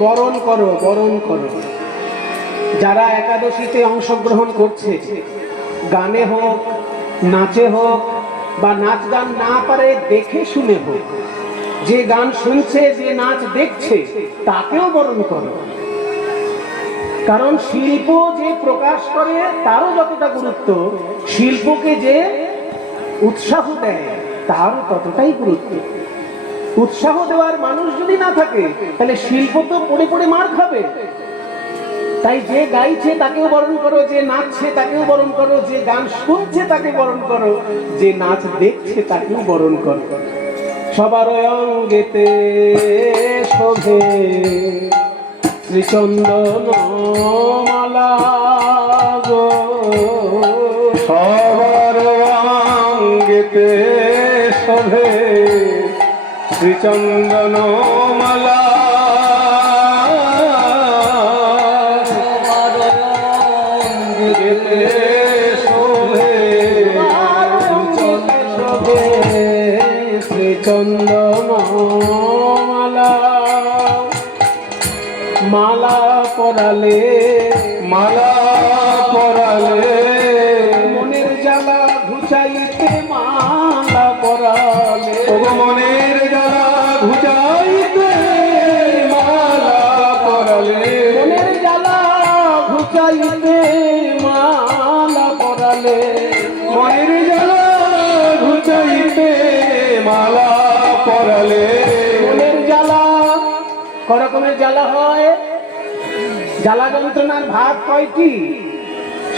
বরণ করো, বরণ করো। যারা একাদশীতে অংশগ্রহণ করছে, গানে হোক, নাচে হোক, বা নাচ গান না পারে দেখে শুনে হোক, যে গান শুনছে, যে নাচ দেখছে, তাকেও বরণ করো। কারণ শিল্প যে প্রকাশ করে তারও যতটা গুরুত্ব, শিল্পকে যে উৎসাহ দেয় তারও ততটাই গুরুত্ব। উৎসাহ দেওয়ার মানুষ যদি না থাকে, তাহলে শিল্প তো পড়ে পড়ে মার খাবে। তাই যে গাইছে তাকেও বরণ করো, যে নাচছে তাকেও বরণ করো, যে গান শুনছে তাকে বরণ করো, যে নাচ দেখছে তাকেও বরণ করো। সবার অঙ্গেতে শোভে শ্রীচন্দন মালা গো, সবার অঙ্গেতে শোভে শ্রীচন্দন মালা, সবার অঙ্গেতে শোভে শ্রীচন্দন মালা। মালা পরালে, মালা পরালে মনের জ্বালা ঘুচাইতে মালা পরালে, মনের জ্বালা ঘুচাইতে মালা পরালে, মনের জ্বালা ঘুচাইতে মালা পরালে, মনের জ্বালা ঘুচাইতে মালা পরালে। মনের জ্বালা করকমের জ্বালা হয়। জ্বালা যন্ত্রণার ভাগ কয়টি?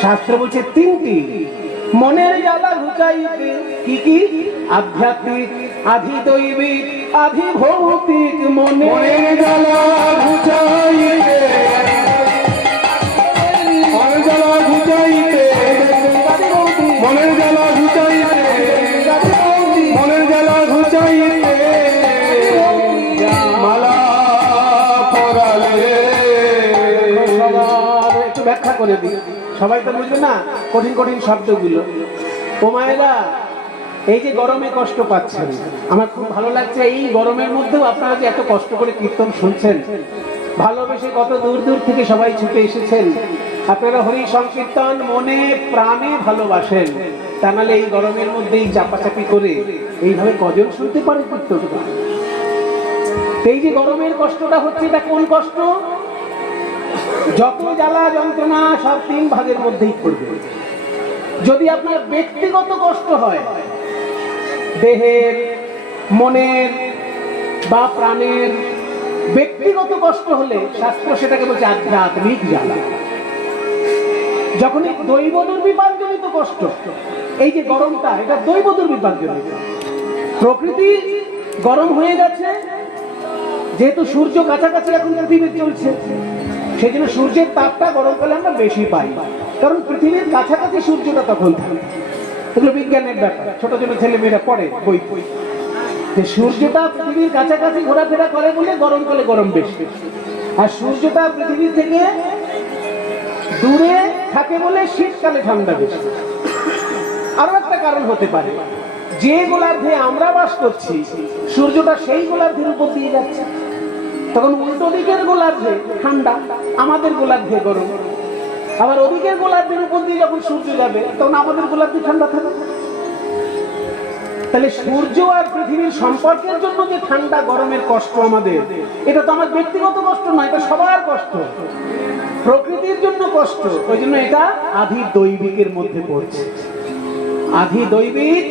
শাস্ত্র বলছে তিনটি। মনের জ্বালা ঘুচাইতে কি কি? আধ্যাত্মিক, আধি দৈবিক, আধি ভৌতিক। মনের জ্বালা ঘুচাইতে, মনের জ্বালা ঘুচাইতে, মনের জ্বালা ঘুচাইতে, মনের জ্বালা ঘুচাইতে মালা পরালে। একটু ব্যাখ্যা করে দিই, সবাই তো বুঝবে না কঠিন কঠিন শব্দগুলো। ও মায়েরা, এই যে গরমে কষ্ট পাচ্ছেন, আমার খুব ভালো লাগছে। এই গরমের মধ্যেও আপনারা যে এত কষ্ট করে কীর্তন শুনছেন, ভালোবেসে কত দূর দূর থেকে সবাই ছুটে এসেছেন। আপনারা হরি সংকীর্তন মনে প্রাণে ভালোবাসেন, তা নাহলে এই গরমের মধ্যেই চাপাচাপি করে এইভাবে কজন শুনতে পারে কীর্তনটা? এই যে গরমের কষ্টটা হচ্ছে, এটা কোন কষ্ট? যত জ্বালা যন্ত্রণা সব তিন ভাগের মধ্যেই পড়বে। যদি আপনার ব্যক্তিগত কষ্ট হয়, দেহের, মনের বা প্রাণের ব্যক্তিগত কষ্ট হলে শাস্ত্র সেটাকে বলছে আধ্যাত্মিক জ্বালা। যখনই দৈব দুর্বিপাকজনিত কষ্ট, এই যে গরমটা, এটা দৈব দুর্বিপাকজনিত। প্রকৃতি গরম হয়ে গেছে, যেহেতু সূর্য কাছাকাছি এখন পৃথিবীর চলছে, সেই জন্য সূর্যের তাপটা গরমকালে আমরা বেশি পাই, কারণ পৃথিবীর কাছাকাছি সূর্যটা তখন থাকে। এগুলো বিজ্ঞানের ব্যাপার, ছোট ছোট ছেলেমেয়েরা পড়ে বই। যে সূর্যটা পৃথিবীর কাছাকাছি ঘোরাফেরা করে বলে গরমকালে গরম বেশি, আর সূর্যটা পৃথিবী থেকে দূরে থাকে বলে শীতকালে ঠান্ডা বেশি। আরো একটা কারণ হতে পারে, যে গোলার্ধে আমরা বাস করছি সূর্যটা সেই গোলার্ধের উপর দিয়ে যাচ্ছে, তখন উল্টো দিকের গোলার্ধে ঠান্ডা, আমাদের গোলার্ধে গরম। আবার ওদিকের গোলার্ধের উপর দিয়ে যখন সূর্য যাবে তখন আমাদের গোলার্ধে ঠান্ডা থাকে। তাহলে সূর্য আর পৃথিবীর সম্পর্কের জন্য যে ঠান্ডা গরমের কষ্ট আমাদের, এটা তো আমার ব্যক্তিগত কষ্ট নয়, এটা সবার কষ্ট, প্রকৃতির জন্য কষ্ট। ওই জন্য এটা আধি দৈবিকের মধ্যে পড়ছে। আধি দৈবিক,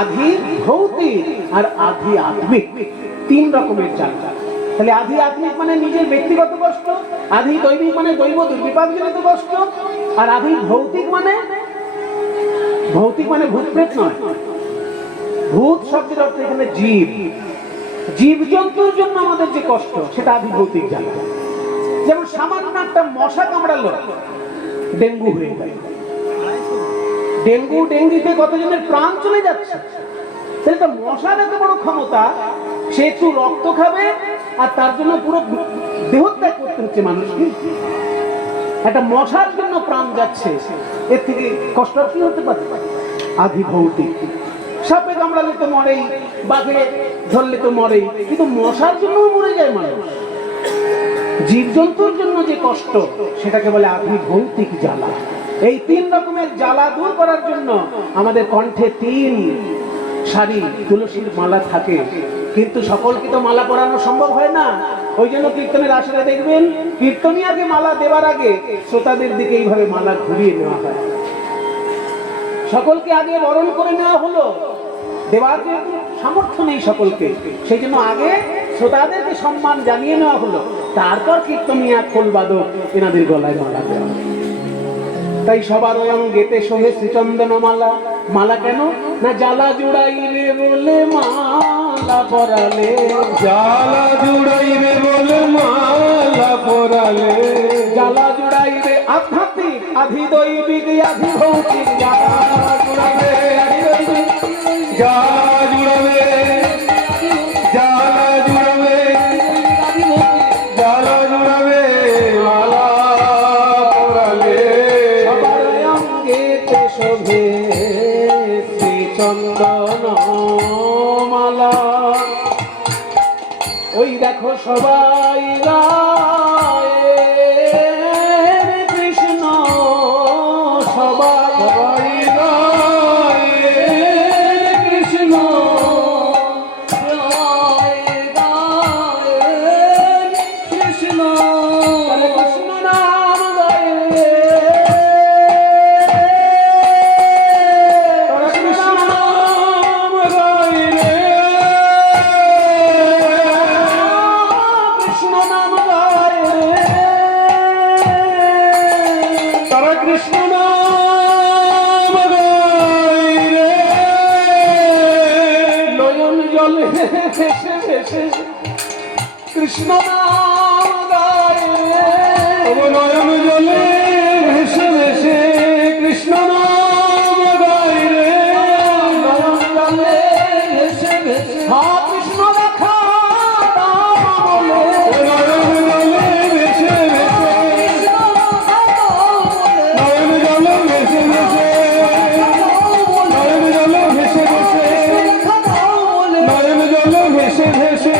আধি ভৌতিক আর আধি আত্মিক, তিন রকমের জ্বালা। তাহলে আধি আত্মিক মানে নিজের ব্যক্তিগত কষ্ট, আধি দৈবিক মানে দৈব দুর্বিপাকজনিত কষ্ট, আর আধি ভৌতিক মানে, ভৌতিক মানে ভূত প্রেত নয়, ভূত শব্দের অর্থ এখানে জীব। জীবজন্তুর জন্য আমাদের যে কষ্ট, সেটা আধি ভৌতিক জ্বালা। যেমন সামান্য একটা মশা কামড়ালো, ডেঙ্গু হয়ে যায়। ডেঙ্গু ডেঙ্গিতে কতজনের প্রাণ চলে যাচ্ছে। তাহলে তো মশার এত বড় ক্ষমতা, সে একটু রক্ত খাবে আর তার জন্য পুরো দেহত্যাগ করতে হচ্ছে মানুষকে। একটা মশার জন্য প্রাণ যাচ্ছে, এর থেকে কষ্ট কি হতে পারে? আধি ভৌতিক। সাপে কামড়ালে তো মরেই, বাঘে ধরলে তো মরেই, কিন্তু মশার জন্য মরে যায় মানুষ। জীবজন্তুর জন্য যে কষ্ট সেটাকে বলে আধি ভৌতিক জ্বালা। এই তিন রকমের জ্বালা দূর করার জন্য আমাদের কণ্ঠে 3 সারি তুলসীর মালা থাকে, কিন্তু সকলকে তো মালা পরানো সম্ভব হয় না। ওই জন্য কীর্তনের আসরে দেখবেন কীর্তনিয়াকে মালা দেওয়ার আগে শ্রোতাদের দিকে এইভাবে মালা ঘুরিয়ে নেওয়া হয়। সকলকে আগে বরণ করে নেওয়া হলো, দেওয়ার যেহেতু সামর্থ্য নেই সকলকে, সেই জন্য আগে শ্রোতাদেরকে সম্মান জানিয়ে নেওয়া হলো, তারপর কীর্তনিয়া খোল বাদক এনাদের গলায় মালা দেওয়া হলো। তাই সবার ওয়ং গেতে শোভে শ্রীচন্দন মালা। মালা কেন না জ্বালা জুড়াইলে বলে মালা পরালে, জ্বালা জুড়াইবে বলে মালা পরালে, জ্বালা জুড়াইবে আধ্যাত্মিক আধি দৈবিক আধি ভৌতিক, জ্বালা জুড়াইবে আধি দৈবিক, জ্বালা জুড়াবে, জ্বালা জুড়াবে, জ্বালা জুড়াবে মালা পরালে। সবার অঙ্গেতে শোভে শ্রীচন্দন মালা। ওই দেখো সবাই গায়ে কৃষ্ণ, সবাই গায়ে কৃষ্ণ, কৃষ্ণ কৃষ্ণ নাম গায়ে, কৃষ্ণ নাম গায়ে রে, কৃষ্ণ নাম গায়ে রে, তারা কৃষ্ণ নাম গায় রে। নয়ন জলে ভেসে ভেসে কৃষ্ণ নাম গায়ে রে, তবু নয়ন জলে ভেসে ভেসে কৃষ্ণ নাম গায় রে। নয়ন জলে ভেসে ভেসে কৃষ্ণ রাখা নাম বলে, নয়ন জলে ভেসে ভেসে, নয়ন জলে ভেসে ভেসে, নয়ন জলে ভেসে ভেসে, নয়ন জলে ভেসে ভেসে,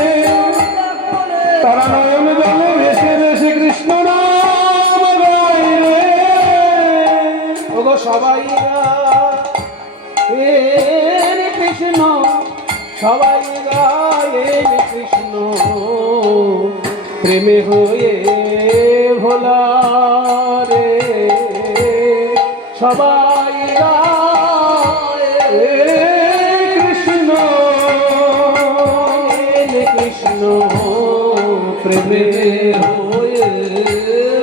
তারা নয়ন জলে ভেসে ভেসে কৃষ্ণ নাম গায় রে। ওগো সবাই গায়ে কৃষ্ণ, সবাই গায়ে কৃষ্ণ, প্রেমে হয়ে ভোলা রে, সবাই গায়ে কৃষ্ণ কৃষ্ণ, প্রেমে হয়ে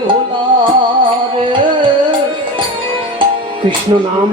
ভোলা রে। কৃষ্ণ নাম